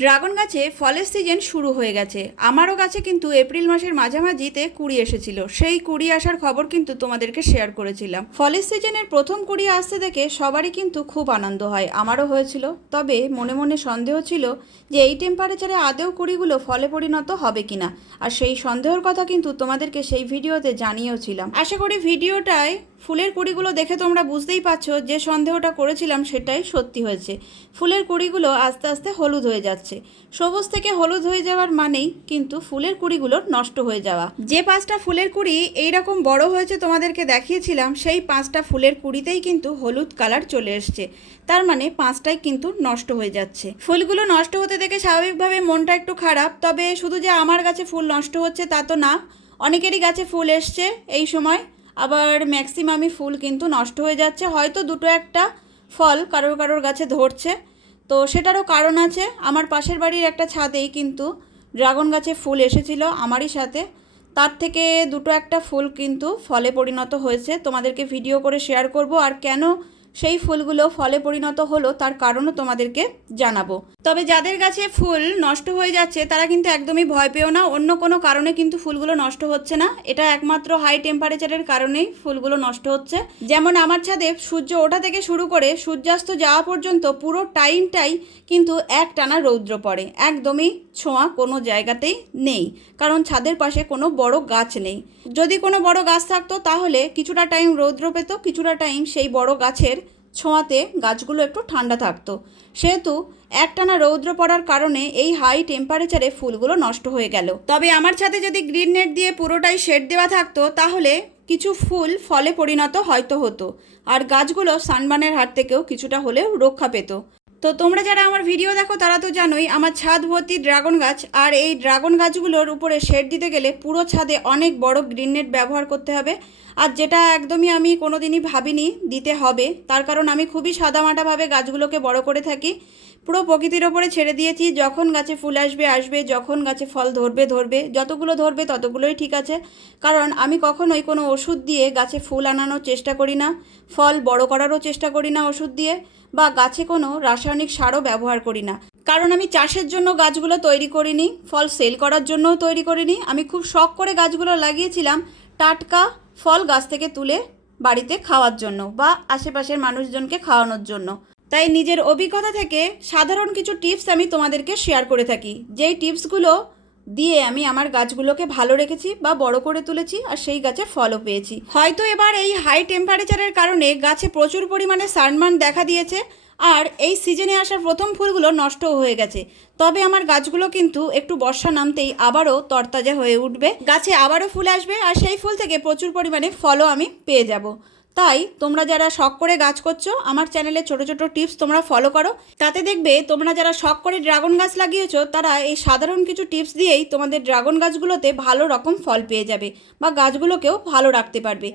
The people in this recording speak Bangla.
ড্রাগন গাছে ফলের সিজন শুরু হয়ে গেছে। আমারও গাছে কিন্তু এপ্রিল মাসের মাঝামাঝিতে কুড়ি এসেছিল। সেই কুড়ি আসার খবর কিন্তু তোমাদেরকে শেয়ার করেছিলাম। ফলের সিজনের প্রথম কুড়ি আসতে দেখে সবারই কিন্তু খুব আনন্দ হয়। আমারও হয়েছিল। তবে মনে মনে সন্দেহ ছিল যে এই টেম্পারেচারে আদেও কুড়িগুলো ফলে পরিণত হবে কিনা। আর সেই সন্দেহের কথা কিন্তু তোমাদেরকে সেই ভিডিওতে জানিয়েওছিলাম আশা করি ভিডিওটায় ফুলের কুড়িগুলো দেখে তোমরা বুঝতেই পারছ যে সন্দেহটা করেছিলাম সেটাই সত্যি হয়েছে। ফুলের কুড়িগুলো আস্তে আস্তে হলুদ হয়ে যাচ্ছে। সবুজ থেকে হলুদ হয়ে যাওয়ার মানেই কিন্তু ফুলের কুড়িগুলো নষ্ট হয়ে যাওয়া। যে পাঁচটা ফুলের কুড়ি এইরকম বড় হয়েছে তোমাদেরকে দেখিয়েছিলাম, সেই পাঁচটা ফুলের কুড়িতেই কিন্তু হলুদ কালার চলে এসছে। তার মানে পাঁচটাই কিন্তু নষ্ট হয়ে যাচ্ছে। ফুলগুলো নষ্ট হতে দেখে স্বাভাবিকভাবে মনটা একটু খারাপ, তবে শুধু যে আমার গাছে ফুল নষ্ট হচ্ছে তা তো না। অনেকেরই গাছে ফুল এসছে এই সময়। আবার ম্যাক্সিমামই ফুল কিন্তু নষ্ট হয়ে যাচ্ছে। হয়তো দুটো একটা ফল কারোর কারোর গাছে ধরছে। তো সেটারও কারণ আছে। আমার পাশের বাড়ির একটা ছাদেই কিন্তু ড্রাগন গাছে ফুল এসেছিল আমারই সাথে। তার থেকে দুটো একটা ফুল কিন্তু ফলে পরিণত হয়েছে। তোমাদেরকে ভিডিও করে শেয়ার করব। আর কেন সেই ফুলগুলো ফলে পরিণত হলো, তার কারণও তোমাদেরকে জানাব। তবে যাদের গাছে ফুল নষ্ট হয়ে যাচ্ছে, তারা কিন্তু একদমই ভয় পেও না। অন্য কোনো কারণে কিন্তু ফুলগুলো নষ্ট হচ্ছে না। এটা একমাত্র হাই টেম্পারেচারের কারণেই ফুলগুলো নষ্ট হচ্ছে। যেমন আমার ছাদে সূর্য ওঠা থেকে শুরু করে সূর্যাস্ত যাওয়া পর্যন্ত পুরো টাইমটাই কিন্তু এক টানা রৌদ্র পড়ে। একদমই ছোঁয়া কোনো জায়গাতেই নেই। কারণ ছাদের পাশে কোনো বড় গাছ নেই। যদি কোনো বড় গাছ থাকতো, তাহলে কিছুটা টাইম রৌদ্র পেত, কিছুটা টাইম সেই বড় গাছের ছোঁয়াতে গাছগুলো একটু ঠান্ডা থাকতো। সেহেতু একটানা রৌদ্র পড়ার কারণে এই হাই টেম্পারেচারে ফুলগুলো নষ্ট হয়ে গেল। তবে আমার ছাদে যদি গ্রিন নেট দিয়ে পুরোটাই শেড দেওয়া থাকতো, তাহলে কিছু ফুল ফলে পরিণত হয়তো হতো। আর গাছগুলো সানবানের হাত থেকেও কিছুটা হলেও রক্ষা পেত। তো তোমরা যারা আমার ভিডিও দেখো, তারা তো জানোই আমার ছাদ ভর্তি ড্রাগন গাছ, আর এই ড্রাগন গাছগুলোর উপরে শেড দিতে গেলে পুরো ছাদে অনেক বড় গ্রিন নেট ব্যবহার করতে হবে। আর যেটা একদমই আমি কোনোদিনই ভাবিনি দিতে হবে, তার কারণ আমি খুবই সাদামাটাভাবে গাছগুলোকে বড় করে থাকি। পুরো প্রকৃতির ওপরে ছেড়ে দিয়েছি, যখন গাছে ফুল আসবে আসবে, যখন গাছে ফল ধরবে ধরবে, যতগুলো ধরবে ততগুলোই ঠিক আছে। কারণ আমি কখনোই কোনো ওষুধ দিয়ে গাছে ফুল আনানোর চেষ্টা করি না, ফল বড় করারও চেষ্টা করি না ওষুধ দিয়ে, বা গাছে কোনো রাসায়নিক সারও ব্যবহার করি না। কারণ আমি চাষের জন্য গাছগুলো তৈরি করিনি, ফল সেল করার জন্যও তৈরি করিনি। আমি খুব শখ করে গাছগুলো লাগিয়েছিলাম টাটকা ফল গাছ থেকে তুলে বাড়িতে খাওয়ার জন্য বা আশেপাশের মানুষজনকে খাওয়ানোর জন্য। তাই নিজের অভিজ্ঞতা থেকে সাধারণ কিছু টিপস আমি তোমাদেরকে শেয়ার করে থাকি। যেই টিপসগুলো দিয়ে আমি আমার গাছগুলোকে ভালো রেখেছি বা বড় করে তুলেছি আর সেই গাছে ফলও পেয়েছি। হয়তো এবার এই হাই টেম্পারেচারের কারণে গাছে প্রচুর পরিমাণে সানমান দেখা দিয়েছে আর এই সিজনে আসা প্রথম ফুলগুলো নষ্টও হয়ে গেছে। তবে আমার গাছগুলো কিন্তু একটু বর্ষা নামতেই আবারও তরতাজা হয়ে উঠবে। গাছে আবারও ফুল আসবে আর সেই ফুল থেকে প্রচুর পরিমাণে ফলও আমি পেয়ে যাব। তাই তোমরা যারা শখ করে গাছ করছ, আমার চ্যানেলে ছোট ছোট টিপস তোমরা ফলো করো। তাতে দেখবে তোমরা যারা শখ করে ড্রাগন গাছ লাগিয়েছো, তারা এই সাধারণ কিছু টিপস দিয়েই তোমাদের ড্রাগন গাছগুলোতে ভালো রকম ফল পেয়ে যাবে বা গাছগুলোকেও ভালো রাখতে পারবে।